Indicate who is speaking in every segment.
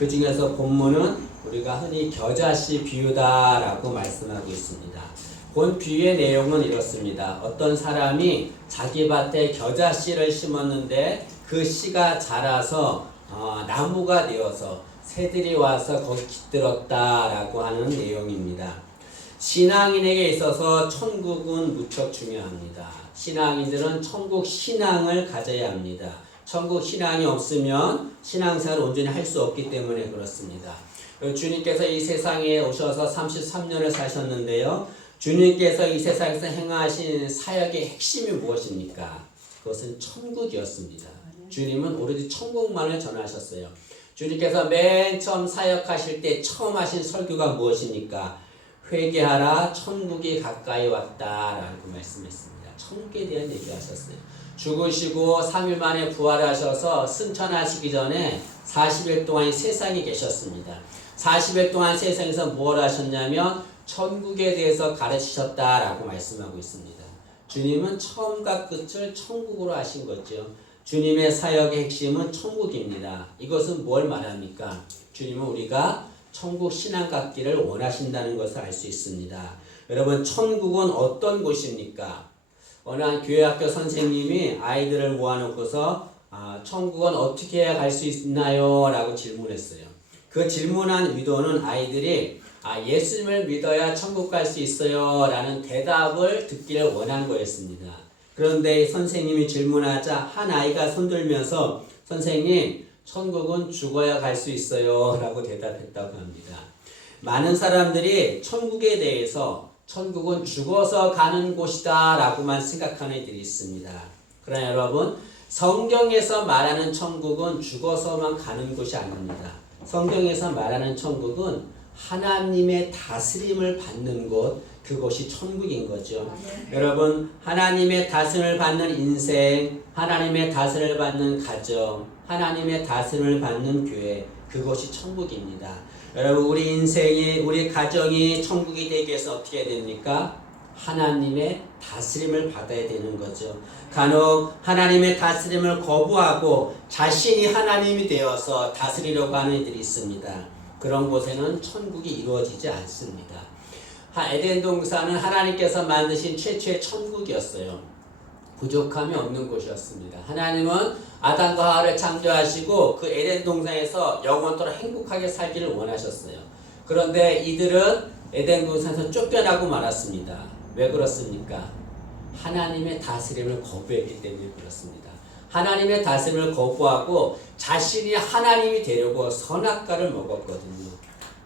Speaker 1: 그 중에서 본문은 우리가 흔히 겨자씨 비유다라고 말씀하고 있습니다. 본 비유의 내용은 이렇습니다. 어떤 사람이 자기 밭에 겨자씨를 심었는데 그 씨가 자라서 어, 나무가 되어서 새들이 와서 거기 깃들었다라고 하는 내용입니다. 신앙인에게 있어서 천국은 무척 중요합니다. 신앙인들은 천국 신앙을 가져야 합니다. 천국 신앙이 없으면 신앙생활을 온전히 할 수 없기 때문에 그렇습니다. 주님께서 이 세상에 오셔서 33년을 사셨는데요. 주님께서 이 세상에서 행하신 사역의 핵심이 무엇입니까? 그것은 천국이었습니다. 주님은 오로지 천국만을 전하셨어요. 주님께서 맨 처음 사역하실 때 처음 하신 설교가 무엇입니까? 회개하라 천국이 가까이 왔다라고 말씀했습니다. 천국에 대한 얘기하셨어요. 죽으시고 3일 만에 부활하셔서 승천하시기 전에 40일 동안 세상에 계셨습니다. 40일 동안 세상에서 뭘 하셨냐면 천국에 대해서 가르치셨다라고 말씀하고 있습니다. 주님은 처음과 끝을 천국으로 하신 거죠. 주님의 사역의 핵심은 천국입니다. 이것은 뭘 말합니까? 주님은 우리가 천국 신앙 갖기를 원하신다는 것을 알 수 있습니다. 여러분, 천국은 어떤 곳입니까? 어느 한 교회학교 선생님이 아이들을 모아놓고서 아, 천국은 어떻게 해야 갈 수 있나요? 라고 질문했어요. 그 질문한 의도는 아이들이 아, 예수님을 믿어야 천국 갈 수 있어요. 라는 대답을 듣기를 원한 거였습니다. 그런데 선생님이 질문하자 한 아이가 손들면서 선생님, 천국은 죽어야 갈 수 있어요. 라고 대답했다고 합니다. 많은 사람들이 천국에 대해서 천국은 죽어서 가는 곳이다 라고만 생각하는 이들이 있습니다. 그러나 여러분, 성경에서 말하는 천국은 죽어서만 가는 곳이 아닙니다. 성경에서 말하는 천국은 하나님의 다스림을 받는 곳, 그것이 천국인 거죠. 여러분, 하나님의 다스림을 받는 인생, 하나님의 다스림을 받는 가정, 하나님의 다스림을 받는 교회, 그것이 천국입니다. 여러분, 우리 인생이, 우리 가정이 천국이 되기 위해서 어떻게 됩니까? 하나님의 다스림을 받아야 되는 거죠. 간혹 하나님의 다스림을 거부하고 자신이 하나님이 되어서 다스리려고 하는 이들이 있습니다. 그런 곳에는 천국이 이루어지지 않습니다. 에덴 동산은 하나님께서 만드신 최초의 천국이었어요. 부족함이 없는 곳이었습니다. 하나님은 아담과 하와를 창조하시고 그 에덴 동산에서 영원토록 행복하게 살기를 원하셨어요. 그런데 이들은 에덴 동산에서 쫓겨나고 말았습니다. 왜 그렇습니까? 하나님의 다스림을 거부했기 때문에 그렇습니다. 하나님의 다스림을 거부하고 자신이 하나님이 되려고 선악과를 먹었거든요.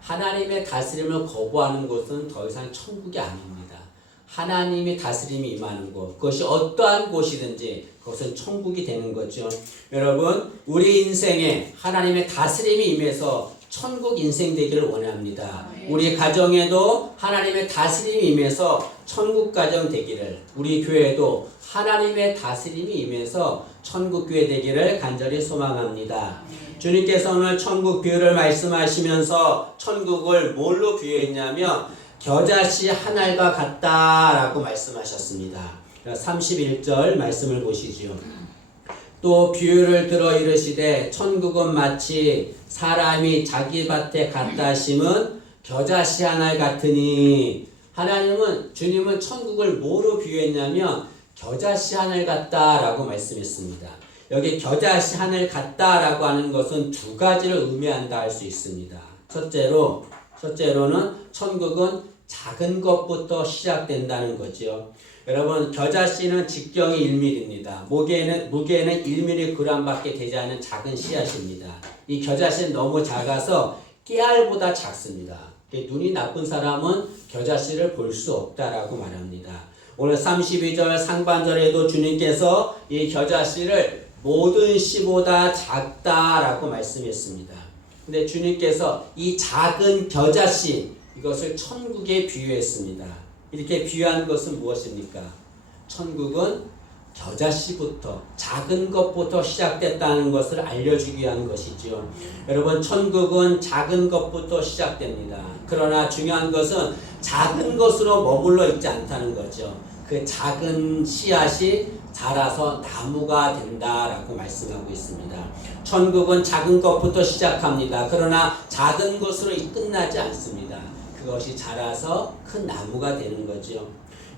Speaker 1: 하나님의 다스림을 거부하는 곳은 더 이상 천국이 아닙니다. 하나님의 다스림이 임하는 곳, 그것이 어떠한 곳이든지 그것은 천국이 되는 거죠. 여러분, 우리 인생에 하나님의 다스림이 임해서 천국 인생 되기를 원합니다. 우리 가정에도 하나님의 다스림이 임해서 천국 가정 되기를, 우리 교회도 하나님의 다스림이 임해서 천국 교회 되기를 간절히 소망합니다. 주님께서 오늘 천국 비유를 말씀하시면서 천국을 뭘로 비유했냐면 겨자씨 한 알과 같다라고 말씀하셨습니다. 31절 말씀을 보시죠. 또 비유를 들어 이르시되 천국은 마치 사람이 자기 밭에 갖다 심은 겨자씨 한 알 같으니 하나님은 주님은 천국을 뭐로 비유했냐면 겨자씨 한 알 같다라고 말씀했습니다. 여기 겨자씨 하늘 같다라고 하는 것은 두 가지를 의미한다 할 수 있습니다. 첫째로 첫째로는 천국은 작은 것부터 시작된다는 거죠. 여러분 겨자씨는 직경이 1mm입니다. 무게는 무게는 1mg밖에 되지 않은 작은 씨앗입니다. 이 겨자씨는 너무 작아서 깨알보다 작습니다. 눈이 나쁜 사람은 겨자씨를 볼 수 없다라고 말합니다. 오늘 32절 상반절에도 주님께서 이 겨자씨를 모든 씨보다 작다라고 말씀했습니다. 근데 주님께서 이 작은 겨자씨 이것을 천국에 비유했습니다. 이렇게 비유한 것은 무엇입니까? 천국은 겨자씨부터 작은 것부터 시작됐다는 것을 알려주기 위한 것이죠. 여러분 천국은 작은 것부터 시작됩니다. 그러나 중요한 것은 작은 것으로 머물러 있지 않다는 거죠. 그 작은 씨앗이 자라서 나무가 된다라고 말씀하고 있습니다. 천국은 작은 것부터 시작합니다. 그러나 작은 것으로 끝나지 않습니다. 그것이 자라서 큰 나무가 되는 거죠.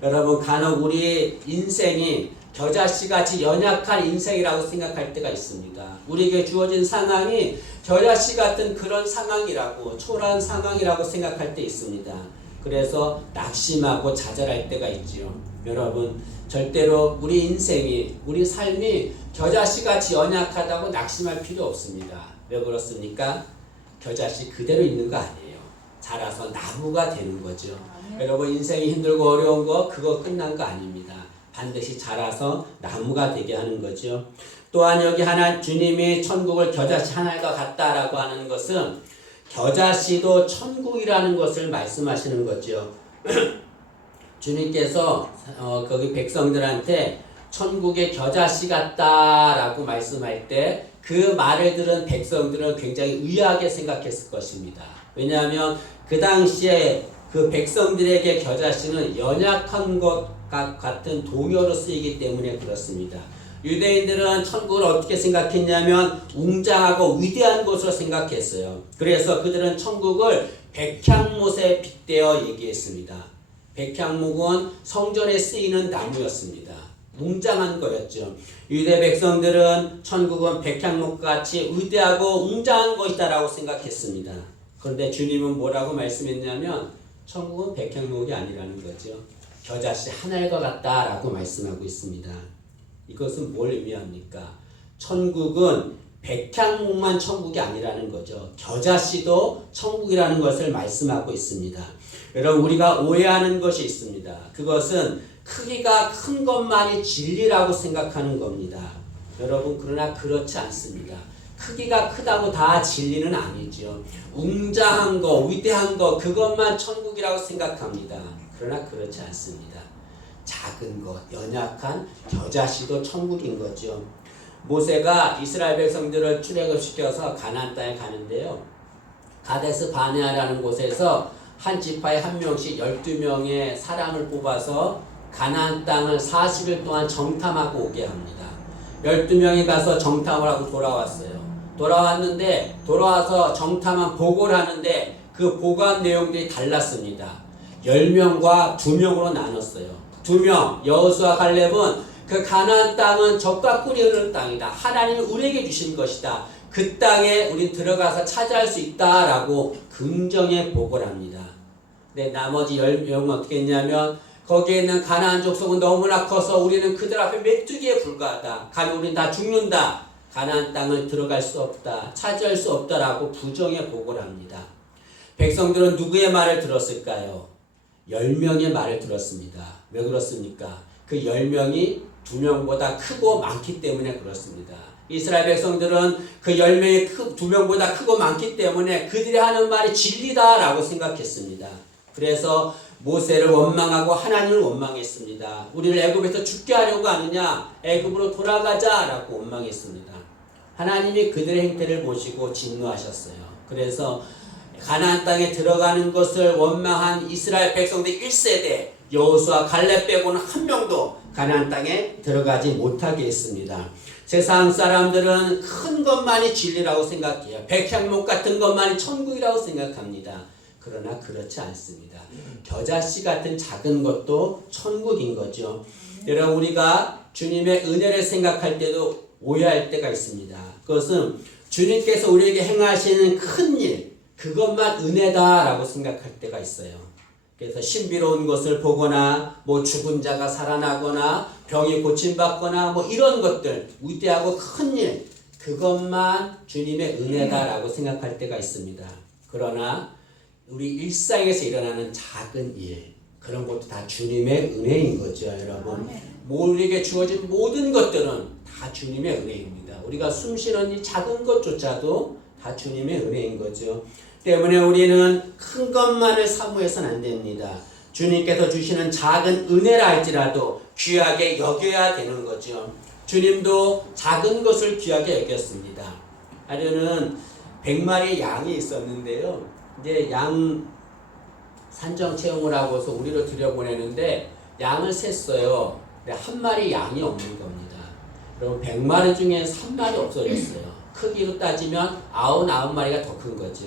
Speaker 1: 여러분 간혹 우리 인생이 겨자씨 같이 연약한 인생이라고 생각할 때가 있습니다. 우리에게 주어진 상황이 겨자씨 같은 그런 상황이라고 초라한 상황이라고 생각할 때 있습니다. 그래서 낙심하고 좌절할 때가 있지요. 여러분 절대로 우리 인생이 우리 삶이 겨자씨 같이 연약하다고 낙심할 필요 없습니다. 왜 그렇습니까? 겨자씨 그대로 있는 거 아니에요. 자라서 나무가 되는 거죠. 여러분 인생이 힘들고 어려운 거 그거 끝난 거 아닙니다. 반드시 자라서 나무가 되게 하는 거죠. 또한 여기 하나 주님이 천국을 겨자씨 하나가 같다라고 하는 것은 겨자씨도 천국이라는 것을 말씀하시는 거죠. 주님께서 어, 거기 백성들한테 천국의 겨자씨 같다라고 말씀할 때 그 말을 들은 백성들은 굉장히 의아하게 생각했을 것입니다. 왜냐하면 그 당시에 그 백성들에게 겨자씨는 연약한 것 같은 동요로 쓰이기 때문에 그렇습니다. 유대인들은 천국을 어떻게 생각했냐면 웅장하고 위대한 곳으로 생각했어요. 그래서 그들은 천국을 백향못에 빗대어 얘기했습니다. 백향목은 성전에 쓰이는 나무였습니다. 웅장한 거였죠. 유대 백성들은 천국은 백향목 같이 위대하고 웅장한 것이다라고 생각했습니다. 그런데 주님은 뭐라고 말씀했냐면 천국은 백향목이 아니라는 거죠. 겨자씨 하늘과 같다라고 말씀하고 있습니다. 이것은 뭘 의미합니까? 천국은 백향목만 천국이 아니라는 거죠. 겨자씨도 천국이라는 것을 말씀하고 있습니다. 여러분 우리가 오해하는 것이 있습니다. 그것은 크기가 큰 것만이 진리라고 생각하는 겁니다. 여러분 그러나 그렇지 않습니다. 크기가 크다고 다 진리는 아니죠. 웅장한 거, 위대한 거 그것만 천국이라고 생각합니다. 그러나 그렇지 않습니다. 작은 것, 연약한 겨자씨도 천국인 거죠. 모세가 이스라엘 백성들을 출애굽시켜서 가나안 땅에 가는데요. 가데스 바네아라는 곳에서 한 지파에 한 명씩 12명의 사람을 뽑아서 가나안 땅을 40일 동안 정탐하고 오게 합니다. 12명이 가서 정탐을 하고 돌아왔어요. 돌아왔는데 돌아와서 정탐한 보고를 하는데 그 보고한 내용들이 달랐습니다. 10명과 2명으로 나눴어요. 2명 여호수아 갈렙은 그 가나안 땅은 적과 꿀이 흐르는 땅이다. 하나님이 우리에게 주신 것이다. 그 땅에 우리 들어가서 차지할 수 있다라고 긍정의 보고를 합니다. 근데 나머지 10명은 어떻게 했냐면 거기에 있는 가나안 족속은 너무나 커서 우리는 그들 앞에 메뚜기에 불과하다. 가면 우리는 다 죽는다. 가나안 땅을 들어갈 수 없다. 차지할 수 없다라고 부정의 보고를 합니다. 백성들은 누구의 말을 들었을까요? 10명의 말을 들었습니다. 왜 그렇습니까? 그 10명이 두 명보다 크고 많기 때문에 그렇습니다. 이스라엘 백성들은 그 10명이 크, 두 명보다 크고 많기 때문에 그들이 하는 말이 진리다라고 생각했습니다. 그래서 모세를 원망하고 하나님을 원망했습니다. 우리를 애굽에서 죽게 하려고 하느냐? 애굽으로 돌아가자라고 원망했습니다. 하나님이 그들의 행태를 보시고 진노하셨어요. 그래서 가나안 땅에 들어가는 것을 원망한 이스라엘 백성들 1세대 여호수아 갈렙 빼고는 한 명도 가나안 땅에 들어가지 못하게 했습니다. 세상 사람들은 큰 것만이 진리라고 생각해요. 백향목 같은 것만이 천국이라고 생각합니다. 그러나 그렇지 않습니다. 겨자씨 같은 작은 것도 천국인 거죠. 여러분 우리가 주님의 은혜를 생각할 때도 오해할 때가 있습니다. 그것은 주님께서 우리에게 행하시는 큰 일, 그것만 은혜다라고 생각할 때가 있어요. 그래서 신비로운 것을 보거나 뭐 죽은 자가 살아나거나 병이 고침받거나 뭐 이런 것들 위대하고 큰 일, 그것만 주님의 은혜다라고 생각할 때가 있습니다. 그러나 우리 일상에서 일어나는 작은 일 그런 것도 다 주님의 은혜인 거죠, 여러분. 우리에게 주어진 모든 것들은 다 주님의 은혜입니다. 우리가 숨쉬는 이 작은 것조차도 다 주님의 은혜인 거죠. 때문에 우리는 큰 것만을 사모해서는 안 됩니다. 주님께서 주시는 작은 은혜라 할지라도 귀하게 여겨야 되는 거죠. 주님도 작은 것을 귀하게 여겼습니다. 하려는 100마리 양이 있었는데요. 이제 양 산정 체험을 하고서 우리로 들여보내는데 양을 셌어요. 한 마리 양이 없는 겁니다. 그럼 100마리 중에 3마리 없어졌어요. 크기로 따지면 99마리가 더 큰 거죠.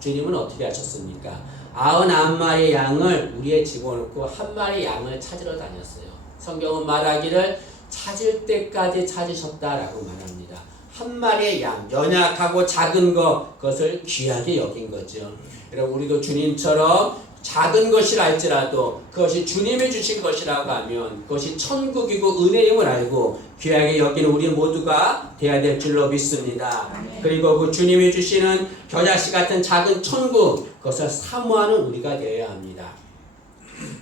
Speaker 1: 주님은 어떻게 하셨습니까? 99마리 양을 우리에 집어넣고 한 마리 양을 찾으러 다녔어요. 성경은 말하기를 찾을 때까지 찾으셨다라고 말합니다. 한 마리의 양, 연약하고 작은 것, 그것을 귀하게 여긴 거죠. 여러분, 우리도 주님처럼 작은 것이라 할지라도 그것이 주님이 주신 것이라고 하면 그것이 천국이고 은혜임을 알고 귀하게 여기는 우리 모두가 되어야 될 줄로 믿습니다. 그리고 그 주님이 주시는 겨자씨 같은 작은 천국 그것을 사모하는 우리가 되어야 합니다.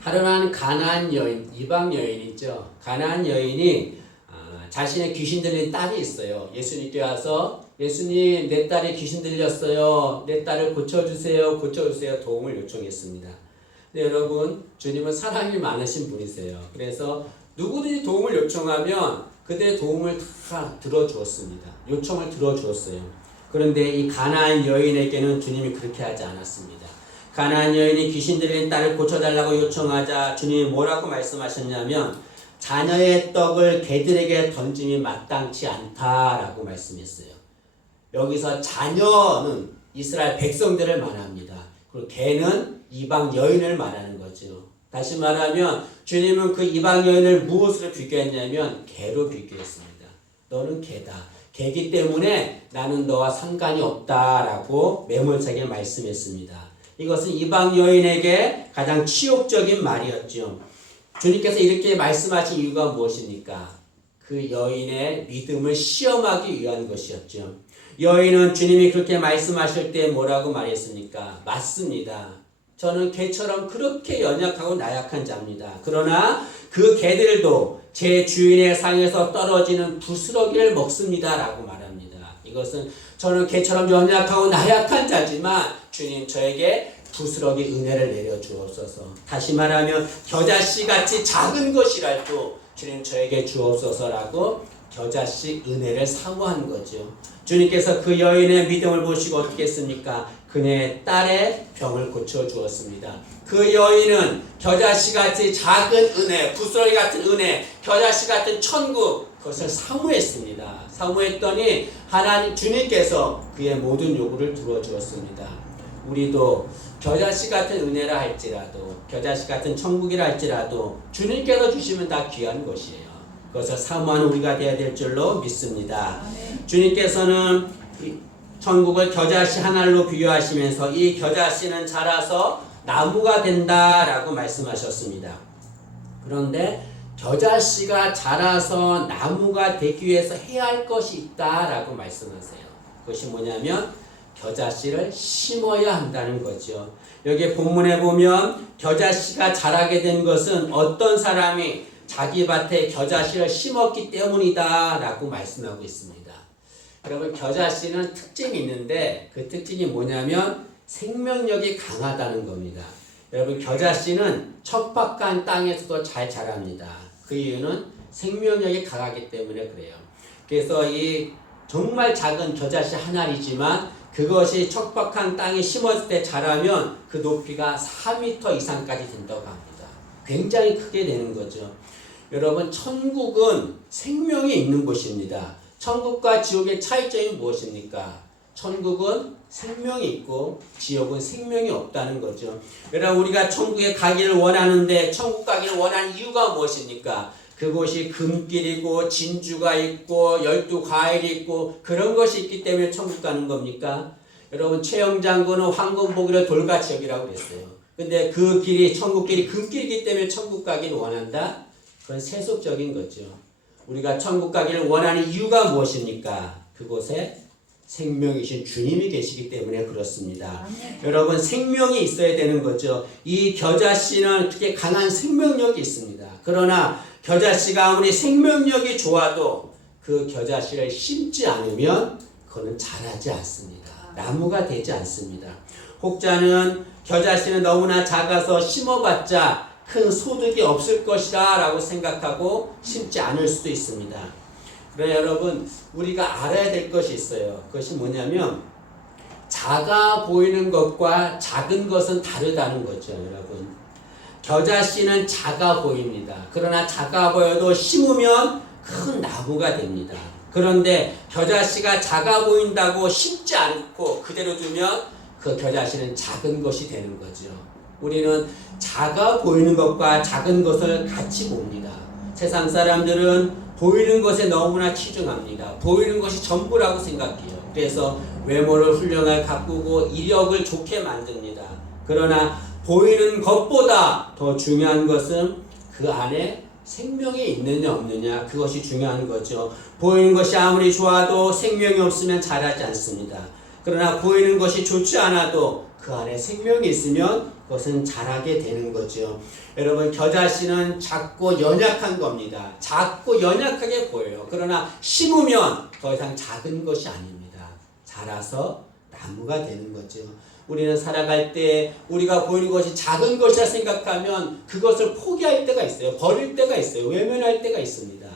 Speaker 1: 하루는 가나안 여인, 이방 여인이죠. 가나안 여인이 아, 자신의 귀신 들린 딸이 있어요. 예수님께 와서 예수님 내 딸이 귀신 들렸어요. 내 딸을 고쳐주세요. 고쳐주세요. 도움을 요청했습니다. 근데 여러분 주님은 사랑이 많으신 분이세요. 그래서 누구든지 도움을 요청하면 그들의 도움을 다 들어주었습니다. 요청을 들어주었어요. 그런데 이 가나안 여인에게는 주님이 그렇게 하지 않았습니다. 가나안 여인이 귀신 들린 딸을 고쳐달라고 요청하자 주님이 뭐라고 말씀하셨냐면 자녀의 떡을 개들에게 던짐이 마땅치 않다라고 말씀했어요. 여기서 자녀는 이스라엘 백성들을 말합니다. 그리고 개는 이방 여인을 말하는 거죠. 다시 말하면 주님은 그 이방 여인을 무엇으로 비교했냐면 개로 비교했습니다. 너는 개다. 개기 때문에 나는 너와 상관이 없다라고 매몰차게 말씀했습니다. 이것은 이방 여인에게 가장 치욕적인 말이었죠. 주님께서 이렇게 말씀하신 이유가 무엇입니까? 그 여인의 믿음을 시험하기 위한 것이었죠. 여인은 주님이 그렇게 말씀하실 때 뭐라고 말했습니까? 맞습니다. 저는 개처럼 그렇게 연약하고 나약한 자입니다. 그러나 그 개들도 제 주인의 상에서 떨어지는 부스러기를 먹습니다. 라고 말합니다. 이것은 저는 개처럼 연약하고 나약한 자지만 주님 저에게 부스러기 은혜를 내려 주옵소서. 다시 말하면 겨자씨 같이 작은 것이라도 주님 저에게 주옵소서라고 겨자씨 은혜를 사모한 거죠. 주님께서 그 여인의 믿음을 보시고 어떻게 했습니까? 그녀의 딸의 병을 고쳐 주었습니다. 그 여인은 겨자씨 같이 작은 은혜, 부스러기 같은 은혜, 겨자씨 같은 천국 그것을 사모했습니다. 사모했더니 하나님 주님께서 그의 모든 요구를 들어 주었습니다. 우리도 겨자씨 같은 은혜라 할지라도 겨자씨 같은 천국이라 할지라도 주님께서 주시면 다 귀한 것이에요. 그것을 사모하는 우리가 되어야 될 줄로 믿습니다. 주님께서는 이 천국을 겨자씨 하나로 비유하시면서 이 겨자씨는 자라서 나무가 된다라고 말씀하셨습니다. 그런데 겨자씨가 자라서 나무가 되기 위해서 해야 할 것이 있다라고 말씀하세요. 그것이 뭐냐면 겨자씨를 심어야 한다는 거죠. 여기 본문에 보면 겨자씨가 자라게 된 것은 어떤 사람이 자기 밭에 겨자씨를 심었기 때문이다 라고 말씀하고 있습니다. 여러분 겨자씨는 특징이 있는데 그 특징이 뭐냐면 생명력이 강하다는 겁니다. 여러분 겨자씨는 척박한 땅에서도 잘 자랍니다. 그 이유는 생명력이 강하기 때문에 그래요. 그래서 이 정말 작은 겨자씨 한 알이지만 그것이 척박한 땅에 심었을 때 자라면 그 높이가 4m 이상까지 된다고 합니다. 굉장히 크게 되는 거죠. 여러분 천국은 생명이 있는 곳입니다. 천국과 지옥의 차이점이 무엇입니까? 천국은 생명이 있고 지옥은 생명이 없다는 거죠. 여러분 우리가 천국에 가기를 원하는데 천국 가기를 원하는 이유가 무엇입니까? 그곳이 금길이고 진주가 있고 열두 과일이 있고 그런 것이 있기 때문에 천국 가는 겁니까? 여러분 최영 장군은 황금 보기를 돌같이 여기라고 그랬어요. 근데 그 길이 천국 길이 금길이기 때문에 천국 가기를 원한다? 그건 세속적인 거죠. 우리가 천국 가기를 원하는 이유가 무엇입니까? 그곳에 생명이신 주님이 계시기 때문에 그렇습니다. 여러분 생명이 있어야 되는 거죠. 이 겨자씨는 특히 강한 생명력이 있습니다. 그러나 겨자씨가 아무리 생명력이 좋아도 그 겨자씨를 심지 않으면 그거는 자라지 않습니다. 나무가 되지 않습니다. 혹자는 겨자씨는 너무나 작아서 심어봤자 큰 소득이 없을 것이다 라고 생각하고 심지 않을 수도 있습니다. 그러나 여러분 우리가 알아야 될 것이 있어요. 그것이 뭐냐면 작아 보이는 것과 작은 것은 다르다는 거죠, 여러분. 겨자씨는 작아 보입니다. 그러나 작아 보여도 심으면 큰 나무가 됩니다. 그런데 겨자씨가 작아 보인다고 심지 않고 그대로 두면 그 겨자씨는 작은 것이 되는 거죠. 우리는 작아 보이는 것과 작은 것을 같이 봅니다. 세상 사람들은 보이는 것에 너무나 치중합니다. 보이는 것이 전부라고 생각해요. 그래서 외모를 훌륭하게 가꾸고 이력을 좋게 만듭니다. 그러나 보이는 것보다 더 중요한 것은 그 안에 생명이 있느냐 없느냐 그것이 중요한 거죠. 보이는 것이 아무리 좋아도 생명이 없으면 자라지 않습니다. 그러나 보이는 것이 좋지 않아도 그 안에 생명이 있으면 그것은 자라게 되는 거죠. 여러분 겨자씨는 작고 연약한 겁니다. 작고 연약하게 보여요. 그러나 심으면 더 이상 작은 것이 아닙니다. 자라서 나무가 되는 거죠. 우리는 살아갈 때 우리가 보이는 것이 작은 것이라 생각하면 그것을 포기할 때가 있어요. 버릴 때가 있어요. 외면할 때가 있습니다.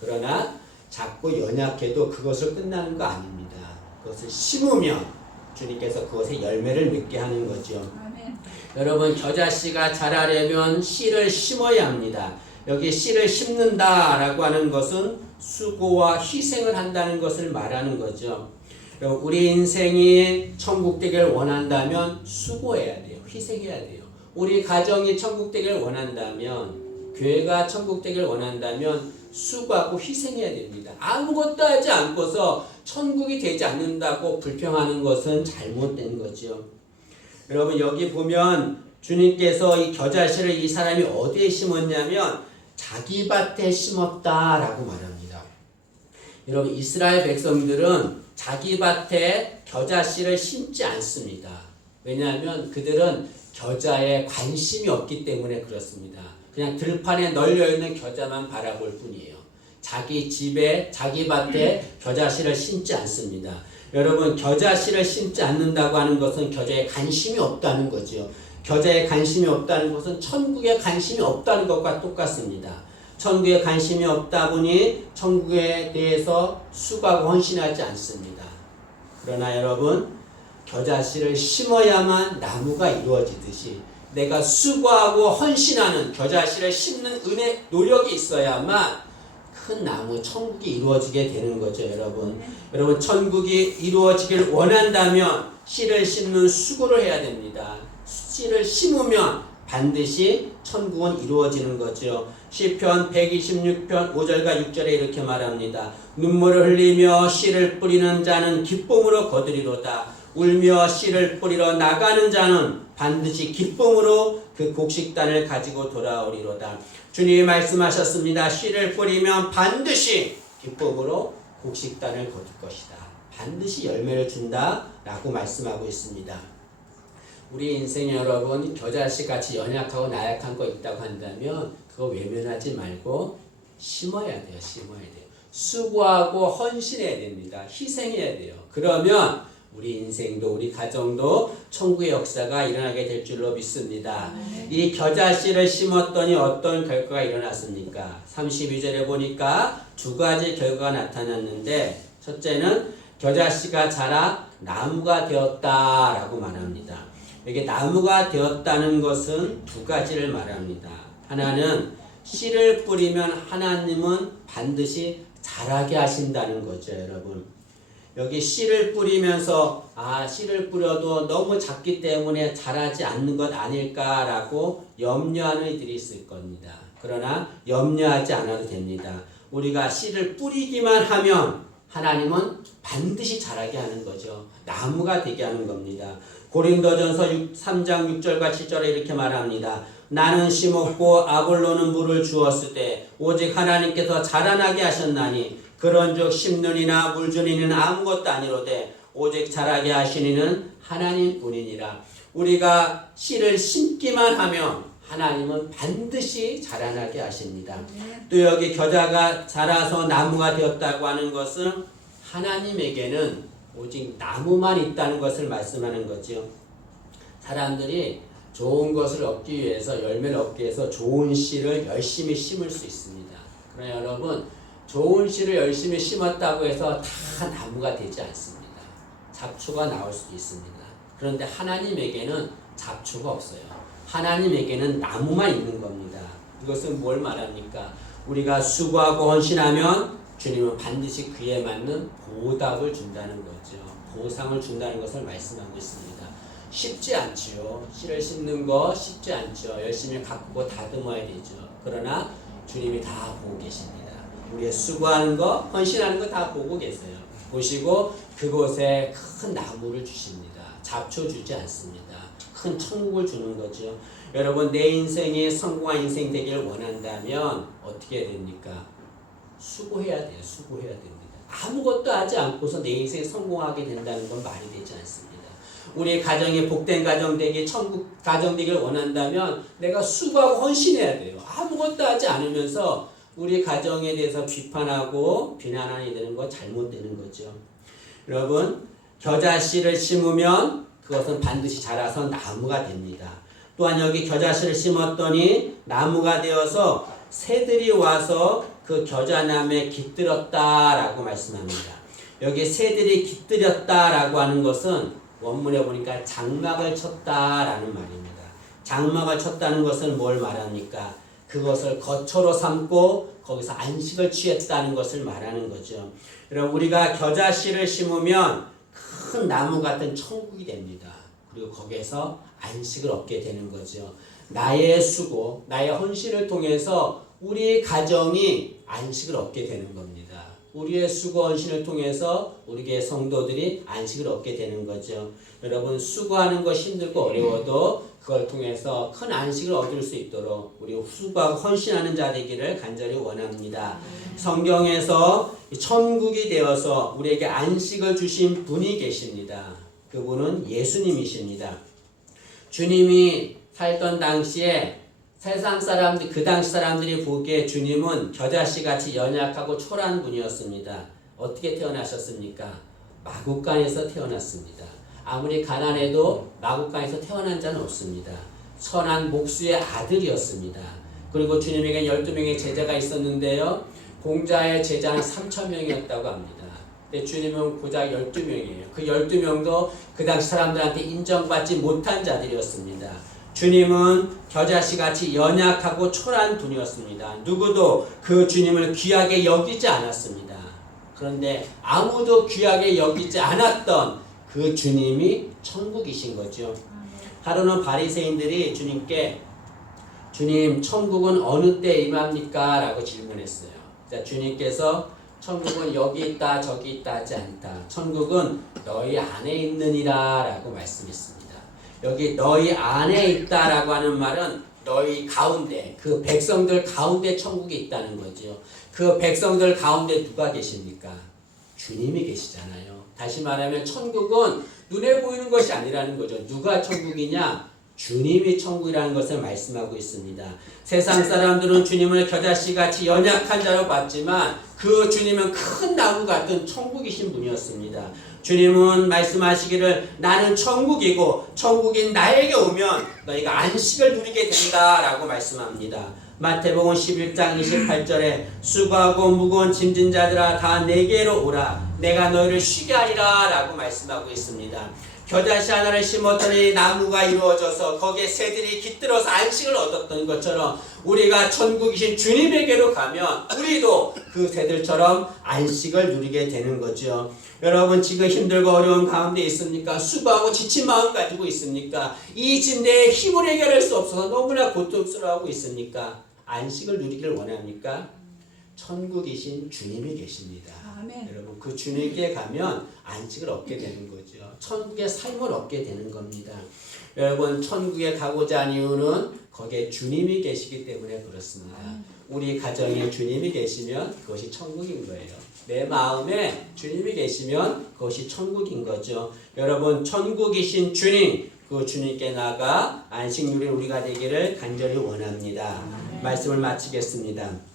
Speaker 1: 그러나 작고 연약해도 그것을 끝나는 거 아닙니다. 그것을 심으면 주님께서 그것에 열매를 맺게 하는 거죠.
Speaker 2: 아멘.
Speaker 1: 여러분 겨자씨가 자라려면 씨를 심어야 합니다. 여기 씨를 심는다라고 하는 것은 수고와 희생을 한다는 것을 말하는 거죠. 우리 인생이 천국 되길 원한다면 수고해야 돼요. 희생해야 돼요. 우리 가정이 천국 되길 원한다면 교회가 천국 되길 원한다면 수고하고 희생해야 됩니다. 아무것도 하지 않고서 천국이 되지 않는다고 불평하는 것은 잘못된 거죠. 여러분 여기 보면 주님께서 이 겨자씨를 이 사람이 어디에 심었냐면 자기 밭에 심었다라고 말합니다. 여러분 이스라엘 백성들은 자기 밭에 겨자씨를 심지 않습니다. 왜냐하면 그들은 겨자에 관심이 없기 때문에 그렇습니다. 그냥 들판에 널려 있는 겨자만 바라볼 뿐이에요. 자기 집에 자기 밭에 겨자씨를 심지 않습니다. 여러분 겨자씨를 심지 않는다고 하는 것은 겨자에 관심이 없다는 거죠. 겨자에 관심이 없다는 것은 천국에 관심이 없다는 것과 똑같습니다. 천국에 관심이 없다 보니 천국에 대해서 수고하고 헌신하지 않습니다. 그러나 여러분 겨자씨를 심어야만 나무가 이루어지듯이 내가 수고하고 헌신하는 겨자씨를 심는 은혜 노력이 있어야만 큰 나무 천국이 이루어지게 되는 거죠, 여러분. 여러분 천국이 이루어지길 원한다면 씨를 심는 수고를 해야 됩니다. 씨를 심으면 반드시 천국은 이루어지는 거죠. 시편 126편 5절과 6절에 이렇게 말합니다. 눈물을 흘리며 씨를 뿌리는 자는 기쁨으로 거두리로다. 울며 씨를 뿌리러 나가는 자는 반드시 기쁨으로 그 곡식단을 가지고 돌아오리로다. 주님이 말씀하셨습니다. 씨를 뿌리면 반드시 기쁨으로 곡식단을 거둘 것이다. 반드시 열매를 준다 라고 말씀하고 있습니다. 우리 인생 여러분 겨자씨 같이 연약하고 나약한 거 있다고 한다면 그거 외면하지 말고 심어야 돼요. 심어야 돼요. 수고하고 헌신해야 됩니다. 희생해야 돼요. 그러면 우리 인생도 우리 가정도 천국의 역사가 일어나게 될 줄로 믿습니다. 이 겨자씨를 심었더니 어떤 결과가 일어났습니까? 32절에 보니까 두 가지 결과가 나타났는데 첫째는 겨자씨가 자라 나무가 되었다라고 말합니다. 여기 나무가 되었다는 것은 두 가지를 말합니다. 하나는 씨를 뿌리면 하나님은 반드시 자라게 하신다는 거죠, 여러분. 여기 씨를 뿌리면서 아 씨를 뿌려도 너무 작기 때문에 자라지 않는 것 아닐까라고 염려하는 이들이 있을 겁니다. 그러나 염려하지 않아도 됩니다. 우리가 씨를 뿌리기만 하면 하나님은 반드시 자라게 하는 거죠. 나무가 되게 하는 겁니다. 고린도전서 3장 6절과 7절에 이렇게 말합니다. 나는 심었고 아볼로는 물을 주었을 때 오직 하나님께서 자라나게 하셨나니 그런즉 심는 이나 물 주는 이는 아무것도 아니로되 오직 자라게 하신 이는 하나님뿐이니라. 우리가 씨를 심기만 하면 하나님은 반드시 자라나게 하십니다. 또 여기 겨자가 자라서 나무가 되었다고 하는 것은 하나님에게는 오직 나무만 있다는 것을 말씀하는 거죠. 사람들이 좋은 것을 얻기 위해서 열매를 얻기 위해서 좋은 씨를 열심히 심을 수 있습니다. 그러나 여러분 좋은 씨를 열심히 심었다고 해서 다 나무가 되지 않습니다. 잡초가 나올 수도 있습니다. 그런데 하나님에게는 잡초가 없어요. 하나님에게는 나무만 있는 겁니다. 이것은 뭘 말합니까? 우리가 수고하고 헌신하면 주님은 반드시 그에 맞는 보답을 준다는 거죠. 보상을 준다는 것을 말씀하고 있습니다. 쉽지 않지요. 씨를 심는 거 쉽지 않죠. 열심히 가꾸고 다듬어야 되죠. 그러나 주님이 다 보고 계십니다. 우리의 수고하는 거, 헌신하는 거 다 보고 계세요. 보시고 그곳에 큰 나무를 주십니다. 잡초 주지 않습니다. 큰 천국을 주는 거죠. 여러분 내 인생이 성공한 인생 되기를 원한다면 어떻게 됩니까? 수고해야 돼요. 수고해야 됩니다. 아무것도 하지 않고서 내 인생 성공하게 된다는 건 말이 되지 않습니다. 우리 가정이 복된 가정 되기, 천국 가정 되기를 원한다면 내가 수고하고 헌신해야 돼요. 아무것도 하지 않으면서 우리 가정에 대해서 비판하고 비난하게 되는 거 잘못되는 거죠. 여러분, 겨자씨를 심으면 그것은 반드시 자라서 나무가 됩니다. 또한 여기 겨자씨를 심었더니 나무가 되어서 새들이 와서 그 겨자나무에 깃들었다라고 말씀합니다. 여기 새들이 깃들였다라고 하는 것은 원문에 보니까 장막을 쳤다라는 말입니다. 장막을 쳤다는 것은 뭘 말합니까? 그것을 거처로 삼고 거기서 안식을 취했다는 것을 말하는 거죠. 여러분 우리가 겨자씨를 심으면 큰 나무 같은 천국이 됩니다. 그리고 거기에서 안식을 얻게 되는 거죠. 나의 수고, 나의 헌신을 통해서 우리 가정이 안식을 얻게 되는 겁니다. 우리의 수고 헌신을 통해서 우리 교회 성도들이 안식을 얻게 되는 거죠. 여러분 수고하는 것 힘들고 어려워도 그걸 통해서 큰 안식을 얻을 수 있도록 우리 수고하고 헌신하는 자 되기를 간절히 원합니다. 성경에서 천국이 되어서 우리에게 안식을 주신 분이 계십니다. 그분은 예수님이십니다. 주님이 살던 당시에 세상 사람들 그 당시 사람들이 보기에 주님은 겨자씨 같이 연약하고 초라한 분이었습니다. 어떻게 태어나셨습니까? 마국간에서 태어났습니다. 아무리 가난해도 마국간에서 태어난 자는 없습니다. 선한 목수의 아들이었습니다. 그리고 주님에게 12명의 제자가 있었는데요. 공자의 제자는 3천 명이었다고 합니다. 근데 주님은 고작 12명이에요. 그 12명도 그 당시 사람들한테 인정받지 못한 자들이었습니다. 주님은 겨자씨 같이 연약하고 초라한 분이었습니다. 누구도 그 주님을 귀하게 여기지 않았습니다. 그런데 아무도 귀하게 여기지 않았던 그 주님이 천국이신 거죠. 하루는 바리새인들이 주님께 주님 천국은 어느 때 임합니까? 라고 질문했어요. 자, 주님께서 천국은 여기 있다 저기 있다 하지 않다. 천국은 너희 안에 있느니라 라고 말씀했습니다. 여기 너희 안에 있다 라고 하는 말은 너희 가운데 그 백성들 가운데 천국이 있다는 거죠. 그 백성들 가운데 누가 계십니까? 주님이 계시잖아요. 다시 말하면 천국은 눈에 보이는 것이 아니라는 거죠. 누가 천국이냐? 주님이 천국이라는 것을 말씀하고 있습니다. 세상 사람들은 주님을 겨자씨 같이 연약한 자로 봤지만 그 주님은 큰 나무 같은 천국이신 분이었습니다. 주님은 말씀하시기를 나는 천국이고 천국인 나에게 오면 너희가 안식을 누리게 된다라고 말씀합니다. 마태복음 11장 28절에 수고하고 무거운 짐진 자들아 다 내게로 오라 내가 너희를 쉬게 하리라 라고 말씀하고 있습니다. 겨자씨 하나를 심었더니 나무가 이루어져서 거기에 새들이 깃들어서 안식을 얻었던 것처럼 우리가 천국이신 주님에게로 가면 우리도 그 새들처럼 안식을 누리게 되는 거죠. 여러분 지금 힘들고 어려운 가운데 있습니까? 수고하고 지친 마음 가지고 있습니까? 이 진대에 힘을 해결할 수 없어서 너무나 고통스러워하고 있습니까? 안식을 누리기를 원합니까? 천국이신 주님이 계십니다.
Speaker 2: 아멘.
Speaker 1: 여러분 그 주님께 가면 안식을 얻게 되는 거죠. 천국의 삶을 얻게 되는 겁니다. 여러분 천국에 가고자 하는 이유는 거기에 주님이 계시기 때문에 그렇습니다. 우리 가정에 주님이 계시면 그것이 천국인 거예요. 내 마음에 주님이 계시면 그것이 천국인 거죠. 여러분 천국이신 주님 그 주님께 나가 안식 누린 우리가 되기를 간절히 원합니다. 말씀을 마치겠습니다.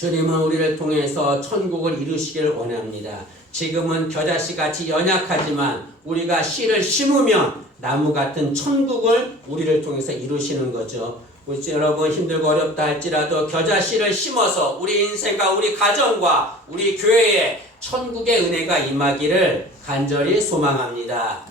Speaker 1: 주님은 우리를 통해서 천국을 이루시기를 원합니다. 지금은 겨자씨 같이 연약하지만 우리가 씨를 심으면 나무 같은 천국을 우리를 통해서 이루시는 거죠. 우리 여러분 힘들고 어렵다 할지라도 겨자씨를 심어서 우리 인생과 우리 가정과 우리 교회에 천국의 은혜가 임하기를 간절히 소망합니다.